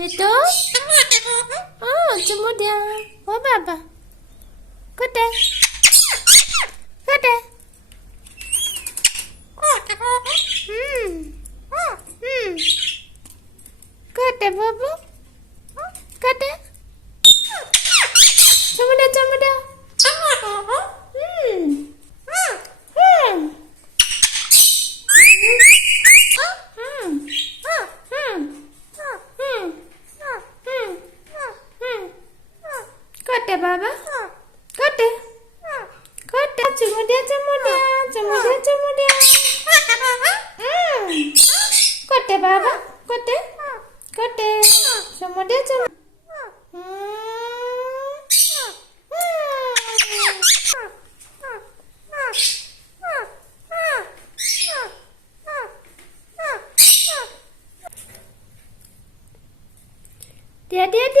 Betul? Oh, cuma dia. Oh, Baba. Kode. Kode. Kode, Baba. Kode. Cuma dia, cuma dia. Kode, Baba. Kode. Kode. Cuma dia, cuma dia. Cuma dia, cuma dia. Kode, Baba. Kode. Kode. Cuma dia, cuma. Dia. Dia.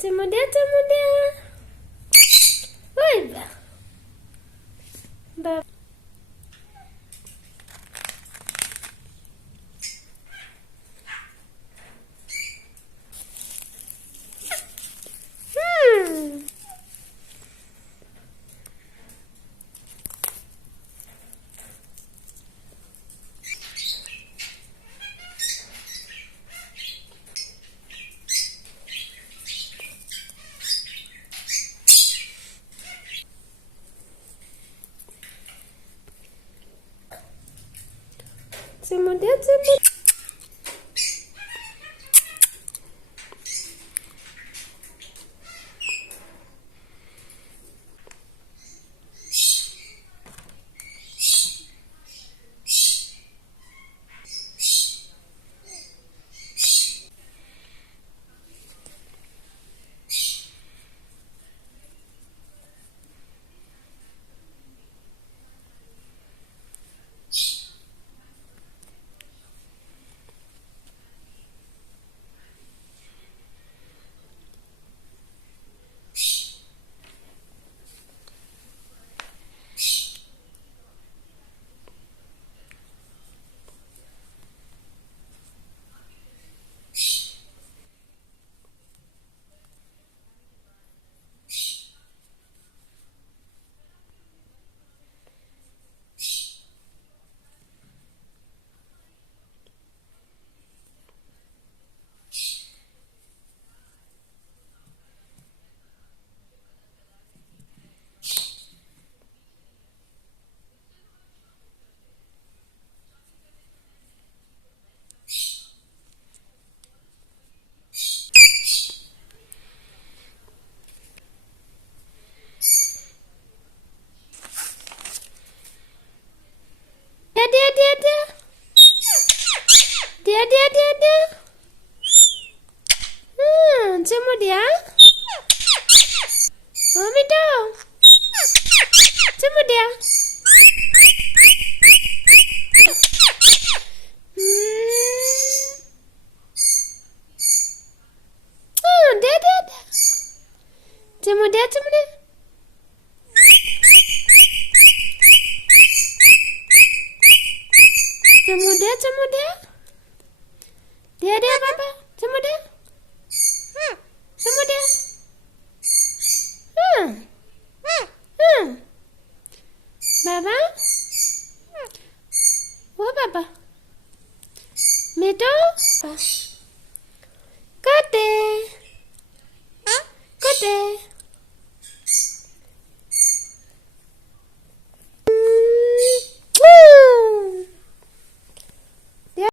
Cuma dia. Oi, Baba. Cuma dia. Dia. Cuma dia. Oh, betul. Cuma dia. Dia. Cuma dia. Cuma dia. Dia, Baba. Cuma dia. Cuma dia. Baba. Oh, Baba. Betul? Kode. Kode.